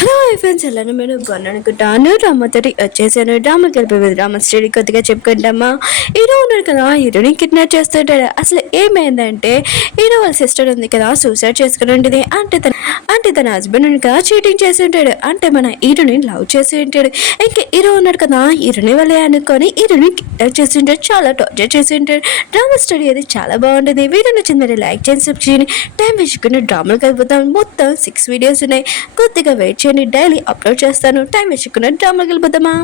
Hello friends, ఎలానో మీరు బాగున్నానుకుంటాను. డ్రామాతోటి వచ్చేసాను. డ్రామా కలిపి డ్రామా స్టడీ కొద్దిగా చెప్పుకుంటామా. హీరో ఉన్నాడు కదా, హీరోని కిడ్నాప్ చేస్తుంటాడు. అసలు ఏమైందంటే హీరో వాళ్ళ సిస్టర్ ఉంది కదా, సూసైడ్ చేసుకుని ఉంటుంది. అంటే తన హస్బెండ్ కదా చీటింగ్ చేసి ఉంటాడు. అంటే మన హీరోని లవ్ చేసి ఉంటాడు. ఇంకా హీరో ఉన్నాడు కదా, హీరోని వాళ్ళే అనుకొని హీరోని కిడ్నాప్ చేసి ఉంటాడు. చాలా టార్చర్ చేసి ఉంటాడు. డ్రామా స్టడీ అది చాలా బాగుంటుంది. వీడియో నచ్చింది మరి లైక్ చేయండి, సబ్స్క్రైబ్ చేయండి. టైం వేసుకుని డ్రామాలు కలిపిపోతాం. మొత్తం 6 వీడియోస్ ఉన్నాయి. కొద్దిగా వెయిట్ చేయండి, డైలీ అప్లోడ్ చేస్తాను. టైం వేసుకున్న డ్రామాకి వెళ్ళిపోతామా.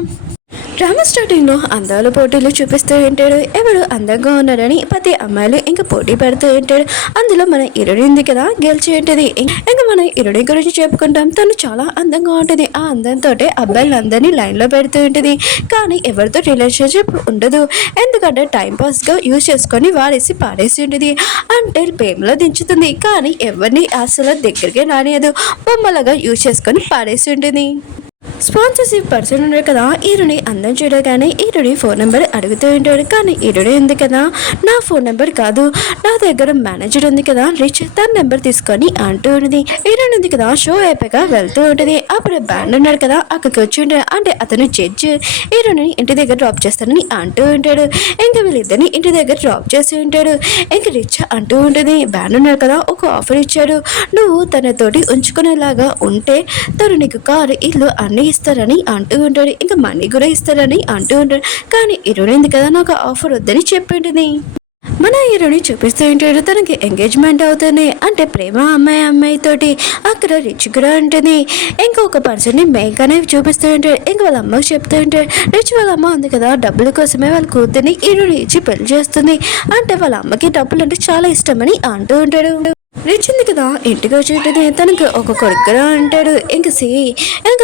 డ్రామా స్టార్టింగ్లో అందాల పోటీలు చూపిస్తూ ఉంటాడు. ఎవరు అందంగా ఉన్నారని ప్రతి అమ్మాయిలు ఇంకా పోటీ పెడుతూ ఉంటాడు. అందులో మన హీరోయిన్ ఉంది కదా, గెలిచి ఉంటుంది. ఇంకా మన హీరోయిన్ గురించి చెప్పుకుంటాం. తను చాలా అందంగా ఉంటుంది. ఆ అందంతో అబ్బాయిలందరినీ లైన్లో పెడుతూ ఉంటుంది. కానీ ఎవరితో రిలేషన్షిప్ ఉండదు. ఎందుకంటే టైంపాస్గా యూజ్ చేసుకొని వాడేసి పాడేసి ఉంటుంది. అంటే ప్రేమలో దించుతుంది. కానీ ఎవరిని అసలు దగ్గరికి రానియదు. బొమ్మలాగా యూజ్ చేసుకొని పాడేసి ఉంటుంది. స్పాన్సర్షిప్ పర్సన్ ఉన్నాడు కదా, హీరోని అందం చూడగానే హీరోని ఫోన్ నెంబర్ అడుగుతూ ఉంటాడు. కానీ హీరోని ఉంది కదా, నా ఫోన్ నెంబర్ కాదు, నా దగ్గర మేనేజర్ ఉంది కదా రిచ్, తన నెంబర్ తీసుకొని అంటూ ఉంటుంది. హీరోని ఉంది కదా, షో అయిపోయాక వెళ్తూ ఉంటుంది. అప్పుడు బ్యాండ్ ఉన్నాడు కదా, అక్కడికి వచ్చి ఉంటాడు. అంటే అతను జడ్జ్ హీరోని ఇంటి దగ్గర డ్రాప్ చేస్తానని అంటూ ఉంటాడు. ఇంకా వీళ్ళిద్దరిని ఇంటి దగ్గర డ్రాప్ చేసి ఉంటాడు. ఇంకా రిచ్ అంటూ ఉంటుంది, బ్యాండ్ ఉన్నాడు కదా, ఒక ఆఫర్ ఇచ్చాడు. నువ్వు తనతోటి ఉంచుకునేలాగా ఉంటే తను నీకు కారు, ఇల్లు అన్ని ఇస్తారని అంటూ ఉంటాడు. ఇంకా మనీ కూడా ఇస్తారని అంటూ ఉంటాడు. కానీ హీరోయిన్ కదా, నాకు ఆఫర్ వద్దని చెప్పింటుంది. మన హీరోని చూపిస్తూ ఉంటాడు. తనకి ఎంగేజ్మెంట్ అవుతుంది. అంటే ప్రేమ అమ్మాయితోటి అక్కడ రిచ్ కూడా ఉంటుంది. ఇంకొక పర్సన్ని మేక్ అనేవి చూపిస్తూ ఉంటాడు. ఇంకా వాళ్ళ అమ్మకి చెప్తూ ఉంటాడు. రిచ్ వాళ్ళ అమ్మ ఉంది కదా, డబ్బుల కోసమే వాళ్ళ కూతుర్ని హీరోని ఇచ్చి పెళ్లి చేస్తుంది. అంటే వాళ్ళ అమ్మకి డబ్బులు అంటే చాలా ఇష్టమని అంటూ ఉంటాడు. రిచ్ ఉంది కదా, ఇంటికి వచ్చి తనకు ఒక కొడుకుగా అంటాడు. ఇంకా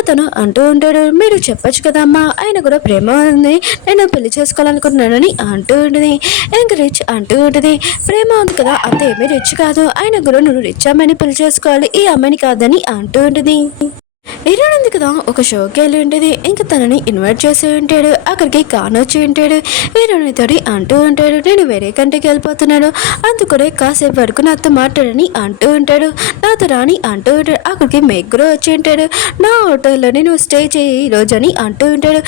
తను అంటూ ఉంటాడు, మీరు చెప్పచ్చు కదా అమ్మా, ఆయన కూడా ప్రేమ ఉంది, నేను పెళ్లి చేసుకోవాలనుకుంటున్నానని అంటూ ఉంటుంది. ఇంకా రిచ్ అంటూ ఉంటుంది, ప్రేమ ఉంది కదా, అంత ఏమీ రిచ్ కాదు, ఆయన కూడా నువ్వు రిచ్ అమ్మాయిని పెళ్లి చేసుకోవాలి, ఈ అమ్మాయిని కాదని అంటూ ఉంటుంది. హీరోయిన్ ఉంది కదా, ఒక షోకి వెళ్ళి ఉంటుంది. ఇంకా తనని ఇన్వైట్ చేసి ఉంటాడు. అక్కడికి కానొచ్చి ఉంటాడు. హీరోయిన్ తోటి అంటూ ఉంటాడు, నేను వేరే కంటికి వెళ్ళిపోతున్నాను, అందుకనే కాసేపు వరకు నాతో మాట్లాడని అంటూ ఉంటాడు. నాతో రాని అంటూ ఉంటాడు. అక్కడికి మేకురు వచ్చి ఉంటాడు. నా హోటల్లోనే నువ్వు స్టే చేయి ఈరోజు అని అంటూ ఉంటాడు.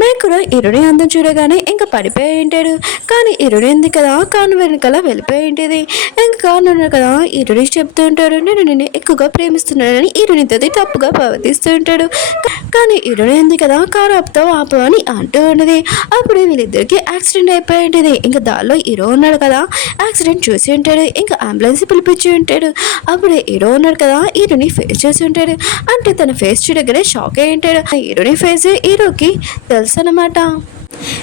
మేకురు హీరోయిన్ అందం చూడగానే ఇంకా పడిపోయి ఉంటాడు. కానీ హీరోయిన్ ఉంది కదా, కాను వెనకాల వెళ్ళిపోయి ఉంటుంది. ఇంకా కాను ఉన్నాడు కదా, హీరోయిన్ చెప్తూ ఉంటాడు, నేను నిన్ను ఎక్కువగా ప్రేమిస్తున్నానని హీరోయిన్ తోటి తప్పుగా ప్రవర్తిస్తూ ఉంటాడు. కానీ హీరోయిన్ ఉంది కదా, కారు ఆపు అని అంటూ ఉన్నది. అప్పుడు వీళ్ళిద్దరికి యాక్సిడెంట్ అయిపోయి ఉంటుంది. ఇంకా దానిలో హీరో ఉన్నాడు కదా, యాక్సిడెంట్ చూసి ఉంటాడు. ఇంకా అంబులెన్స్ పిలిపించి ఉంటాడు. అప్పుడు హీరో ఉన్నాడు కదా, హీరోని ఫేస్ చేసి ఉంటాడు. అంటే తన ఫేస్ చూడగానే షాక్ అయి ఉంటాడు. హీరోని ఫేస్ హీరోకి తెలుసు అన్నమాట.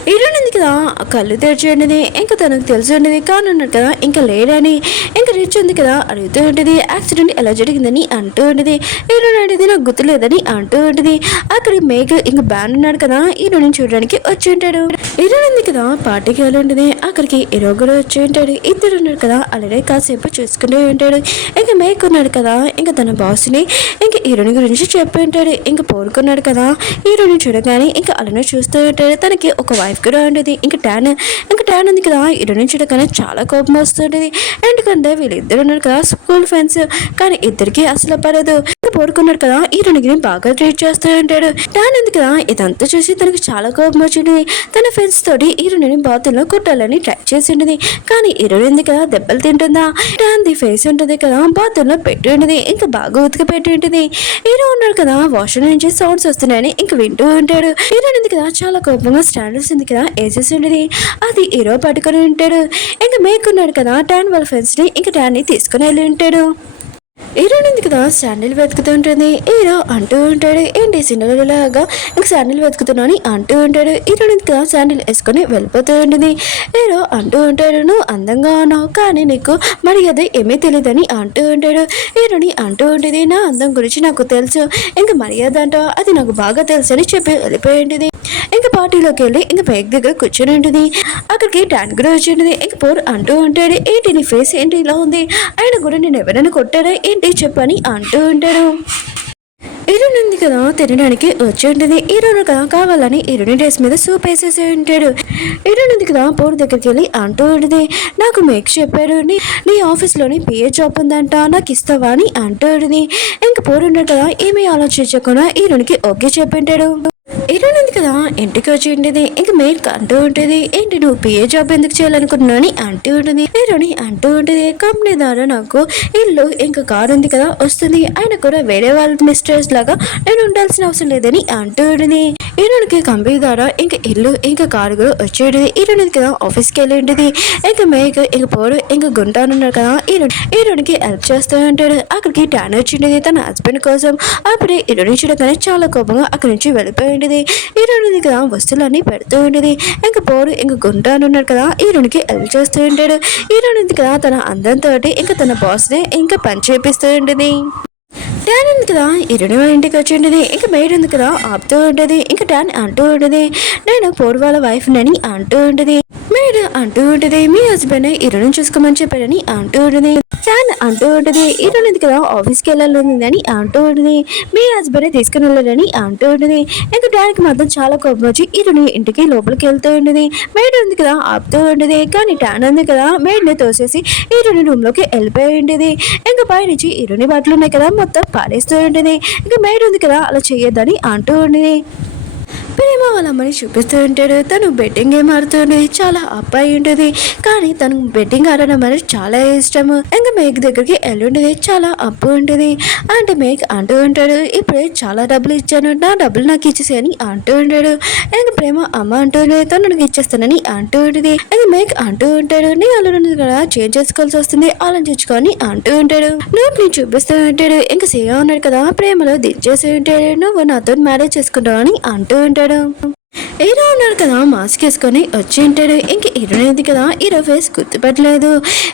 హీరోయిన్ ఉంది కదా, కళ్ళు తెరిచి ఉండేది. ఇంకా తనకు తెలిసి ఉండేది కానీ ఉన్నాడు కదా, ఇంకా లేడని. ఇంకా రిచ్ ఉంది కదా, అడుగుతూ ఉంటుంది, యాక్సిడెంట్ ఎలా జరిగిందని అంటూ ఉంటుంది. హీరోయిన్ అనేది నాకు గుర్తులేదని అంటూ ఉంటుంది. అక్కడ మేఘ ఇంకా బ్యాండ్ ఉన్నాడు కదా, హీరోయిన్ చూడడానికి వచ్చి ఉంటాడు. హీరోయిన్ ఉంది కదా, పార్టీకి వెళ్ళి ఉంటుంది. అక్కడికి హీరో కూడా వచ్చి ఉంటాడు. ఇద్దరు ఉన్నాడు కదా, అలానే కాసేపు చూసుకుంటూ ఉంటాడు. ఇంకా మేఘ ఉన్నాడు కదా, ఇంకా తన బాస్ని ఇంకా హీరోయిన్ గురించి చెప్పి ఉంటాడు. ఇంకా పోరుకున్నాడు కదా, హీరోయిన్ చూడగానే ఇంకా అలానే చూస్తూ ఉంటాడు. తనకి ఒక వైఫ్ కూడా ఉండేది. ఇంకా ట్యాన్ ఉంది కదా, హీరోయిన్ చూడగానే చాలా కోపం వస్తుంటుంది. ఎందుకంటే వీళ్ళిద్దరు ఉన్నారు కదా, స్కూల్ ఫ్రెండ్స్. కానీ ఇద్దరికి అసలు పడదు. పోడుకున్నాడు కదా, హీరోయిన్ బాగా ట్రీట్ చేస్తూ ఉంటాడు. ట్యాన్ ఉంది కదా, ఇదంతా చూసి తనకి చాలా కోపం వచ్చింది. తన ఫ్రెండ్స్ తోటి హీరోయిన్ బాతుల్లో కొట్టాలని ట్రై చేసి ఉంటుంది. కానీ హీరోయిన్ ఉంది కదా, దెబ్బలు తింటుందా. ట్యాన్ ది ఫేస్ ఉంటుంది కదా, బాతుల్లో పెట్టి ఉంటుంది. ఇంకా బాగా ఉతికి పెట్టి ఉంటుంది. హీరో ఉన్నాడు కదా, వాష్రూమ్ నుంచి సౌండ్స్ వస్తున్నాయని ఇంకా వింటూ ఉంటాడు. హీరోయిన్ ఉంది కదా, చాలా కోపంగా స్టాండర్డ్స్ ఉంది కదా వేసేసి ఉండేది. అది హీరో పట్టుకొని ఉంటాడు. ఇంకా మేకున్నాడు కదా, ట్యాన్ వాళ్ళ ఫ్రెండ్స్ ని ఇంకా ట్యాన్ ని తీసుకుని వెళ్ళి ఉంటాడు. హీరోయిన్ ఉంది కదా, శాండిల్ వెతుకుతూ ఉంటుంది. హీరో అంటూ ఉంటాడు, ఏంటి సిండలాగా ఇంకా శాండిల్ వెతుకుతున్నాను అంటూ ఉంటాడు. హీరోయిన్ కదా, శాండిల్ వేసుకొని వెళ్ళిపోతూ ఉంటుంది. హీరో అంటూ ఉంటాడు, నువ్వు అందంగా ఉన్నావు కానీ నీకు మరి అది ఏమీ తెలియదని అంటూ ఉంటాడు. హీరోని అంటూ ఉంటుంది, నా అందం గురించి నాకు తెలుసు, ఇంకా మర్యాద అంటావు అది నాకు బాగా తెలుసు అని చెప్పి వెళ్ళిపోయి ఉంటుంది. ఇంకా పార్టీలోకి వెళ్ళి ఇంకా బైక్ దగ్గర కూర్చొని ఉంటుంది. అక్కడికి ట్యాన్ కూడా వచ్చి ఉంటుంది. ఇంకా పోర్ అంటూ ఉంటాడు, ఏంటి నీ ఫేస్ ఏంటి ఇలా ఉంది, ఆయన కూడా నేను ఎవరైనా కొట్టారా ఏంటి చెప్పని అంటూ ఉంటాడు. ఉంది కదా తినడానికి వచ్చి ఉంటుంది. హీరోను కదా కావాలని హీరోని డ్రెస్ మీద సూప్ వేసేసి ఉంటాడు. హీరోయిన్ ఉంది కదా పోరు దగ్గరికి వెళ్ళి అంటూ ఉంటుంది, నాకు మేక్ చెప్పాడు నీ ఆఫీస్లోని పిఏ జాబ్ ఉందంట, నాకు ఇస్తావా అని అంటూ ఉంటుంది. ఇంక పోరు ఉన్నాడు కదా ఏమీ ఆలోచించకుండా హీరోనికి ఓకే చెప్పింటాడు. హీరోయిన్ ఉంది కదా ఇంటికి వచ్చి ఉంటుంది. ఇంక మేక్ అంటూ ఉంటుంది, ఏంటి నువ్వు పిఏ జాబ్ ఎందుకు చేయాలనుకుంటున్నావు అని అంటూ ఉంటుంది. హీరోని అంటూ ఉంటుంది, కంపెనీ ద్వారా నాకు ఇల్లు ఇంకా కారు ఉంది కదా వస్తుంది, ఆయన కూడా వేరే వాళ్ళ మిస్టర్స్ లాగా నేను ఉండాల్సిన అవసరం లేదని అంటూ ఉంటుంది. హీరోయిన్కి కంపెనీ ద్వారా ఇంకా ఇల్లు ఇంకా కారు కూడా వచ్చేది. హీరోయిన్ కదా ఆఫీస్కి వెళ్ళి ఉంటుంది. ఇంకా మేక్ ఇంక పోడు ఇంకా గుంటానున్నాడు కదా హీరోయిన్కి హెల్ప్ చేస్తూ ఉంటాడు. అక్కడికి టాన్ వచ్చిండేది తన హస్బెండ్ కోసం. అప్పుడే హీరోయిన్ చూడగానే చాలా కోపంగా అక్కడి నుంచి వెళ్ళిపోయి ఉండేది. హీరోయిన్ కదా వస్తువులన్నీ పెడుతూ ఉండేది. ఇంకా పోడు ఇంకా గుంటానున్నాడు కదా హీరోయిన్కి హెల్ప్ చేస్తూ ఉంటాడు. హీరోయిన్ కదా తన అందంతో ఇంకా తన బాస్ని ఇంకా పని చేపిస్తూ ఉంటుంది. టాన్ ఉంది కదా హీరోయిన్ వాళ్ళ ఇంటికి వచ్చి ఉండేది. ఇంకా మేడ్ ఉంది కదా ఆపుతూ ఉంటుంది. ఇంకా టాన్ అంటూ ఉంటుంది, నేను పోరు వాళ్ళ వైఫ్ నని అంటూ ఉంటుంది. మేడ్ అంటూ ఉంటుంది, మీ హస్బెండ్ హీరోయిన్ చూసుకోమని చెప్పాడని అంటూ ఉంటుంది. టాన్ అంటూ ఉంటుంది, హీరోయిన్ ఉంది కదా ఆఫీస్కి వెళ్ళాలని అంటూ ఉంటుంది, మీ హస్బెండ్ తీసుకుని వెళ్ళాలని అంటూ ఉంటుంది. ఇంకా టాన్కి మాత్రం చాలా కోపం వచ్చి హీరోయిన్ ఇంటికి లోపలికి వెళ్తూ ఉంటుంది. మేడ్ ఉంది కదా ఆపుతూ ఉంటుంది. కానీ టాన్ ఉంది కదా మేడ్ని తోసేసి హీరోయిన్ రూమ్లోకి వెళ్ళిపోయి ఉంటుంది. ఇంకా పైనుంచి హీరోయిన్ బట్టలు ఉన్నాయి కదా మొత్తం పారేస్తూ ఉంటుంది. ఇంకా మేడ్ ఉంది కదా అలా చేయొద్దని అంటూ ఉంటుంది. ప్రేమ వాళ్ళ అమ్మని చూపిస్తూ ఉంటాడు. తను బెట్టింగ్ గేమ్ ఆడుతుంది, చాలా అబ్బాయి ఉంటుంది. కానీ తను బెట్టింగ్ ఆడడం అనేది చాలా ఇష్టము. ఇంకా మేక్ దగ్గరికి వెళ్ళి చాలా అప్పు ఉంటుంది. అంటే మేక్ అంటూ ఉంటాడు, ఇప్పుడే చాలా డబ్బులు ఇచ్చాను, నా డబ్బులు నాకు ఇచ్చేసి అని అంటూ ఉంటాడు. ఇంకా ప్రేమ అమ్మ అంటుంది, తను నాకు ఇచ్చేస్తానని అంటూ ఉంటుంది. ఇంకా మేక్ అంటూ ఉంటాడు, నీ అల్లుడు కూడా చేంజ్ చేసుకోవాల్సి వస్తుంది, ఆలోచించుకొని అంటూ ఉంటాడు. నోట్ ని చూపిస్తూ ఉంటాడు. ఇంకా సీగా ఉన్నాడు కదా ప్రేమలో దించేసి ఉంటాడు, నువ్వు నాతో మ్యారేజ్ చేసుకుంటావు అని అంటూ ఉంటాడు. హీరో ఉన్నాడు కదా మాస్క్ వేసుకొని వచ్చి ఉంటాడు. ఇంక హీరోయిన్ కదా హీరో ఫేస్ గుర్తుపట్టలేదు.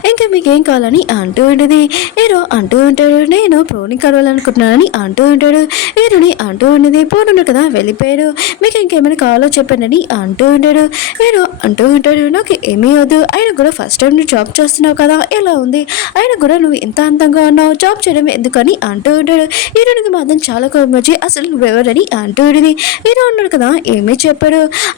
ఇంకా మీకేం కావాలని అంటూ ఉంటుంది. హీరో అంటూ ఉంటాడు, నేను ప్రోని కలవాలనుకుంటున్నానని అంటూ ఉంటాడు. హీరోని అంటూ ఉండేది, పోనున్నాడు కదా వెళ్ళిపోయాడు, మీకు ఇంకేమైనా కావాలో చెప్పండి అంటూ ఉంటాడు. హీరో అంటూ ఉంటాడు, నాకు ఏమీ వద్దు, ఆయన కూడా ఫస్ట్ టైం నువ్వు జాబ్ చేస్తున్నావు కదా ఎలా ఉంది, ఆయన కూడా నువ్వు ఇంత అందంగా ఉన్నావు, జాబ్ చేయడం ఎందుకని అంటూ ఉంటాడు. హీరోనికి మాత్రం చాలా కోపం వచ్చి అసలు నువ్వెవరని అంటూ ఉంటుంది. హీరో ఉన్నాడు కదా ఏమీ చెప్పాడు.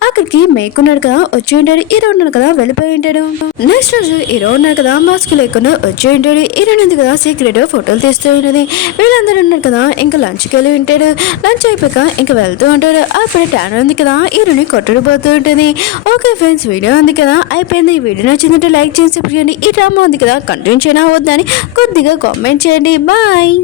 అక్కడికి మేకున్నాడు కదా వచ్చి ఉంటాడు. హీరో ఉన్నాడు కదా వెళ్ళిపోయి ఉంటాడు. నెక్స్ట్ రోజు హీరో ఉన్నాడు కదా మాస్క్ లేకుండా వచ్చి ఉంటాడు. హీరోయిన్ ఉంది కదా సీక్రెట్ ఫోటోలు తీస్తూ ఉన్నది. వీళ్ళందరూ ఉన్నారు కదా ఇంకా లంచ్కి వెళ్ళి ఉంటాడు. లంచ్ అయిపోయాక ఇంకా వెళ్తూ ఉంటాడు. అప్పుడు టాన్ ఉంది కదా హీరోని కొట్టుడు పోతూ ఉంటుంది. ఓకే ఫ్రెండ్స్, వీడియో ఉంది కదా అయిపోయింది. ఈ వీడియో నచ్చిందంటే లైక్ చేసి ఈ డ్రామా ఉంది కదా కంటిన్యూ చేయనా వద్దని కొద్దిగా కామెంట్ చేయండి. బాయ్.